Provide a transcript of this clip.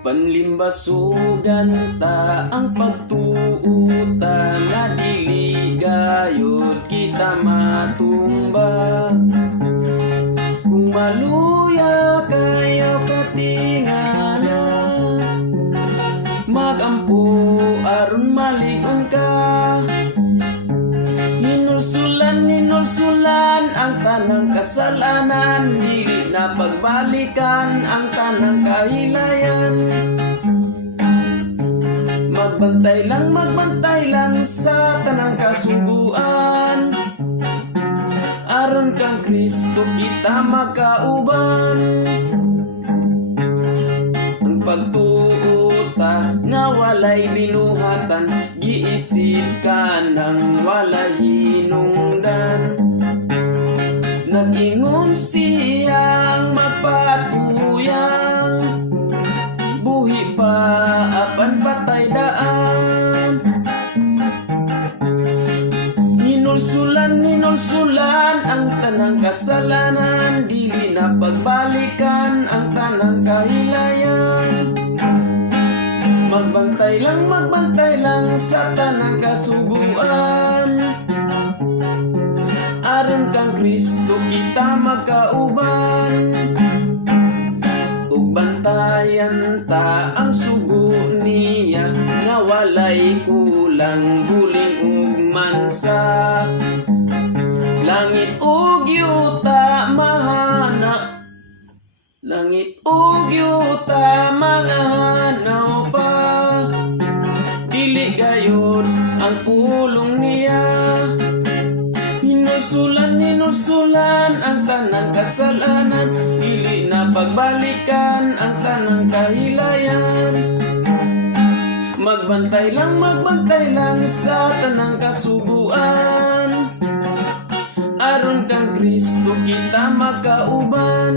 Panlimbasugan ta ang pagtuuta na dili gayud kita matumba. Kung maluya kayo katingana, magampo aron malingon ka. Hinulsulan ang tanang kasalanan, dili na pagbalikan ang tanang kahilayan. Magbantay lang sa tanang kasuguan, aron kang Kristo kita makauban. Ang pagtuota nga walay binuhatan, giisip ka nang walay hinungdan. Nag-ingon siyang mapatuyang, buhi pa apan patay daan. Hinulsulan ang tanang kasalanan, dili na pagbalikan ang tanang kahilayan. Magbantay lang sa tanang kasuguan, aron kang Kristo kita magkauban. Ug bantayan ta ang sugo niya, nga walay kulang buling ug mansa. Langit ug yuta mahana, langit ug yuta mangahanaw pa. Dili gayon ang pulong niya. Hinulsulan ang tanang kasalanan, dili na pagbalikan ang tanang kahilayan. Magbantay lang sa tanang kasubuan, aron kang Kristo kita makauban.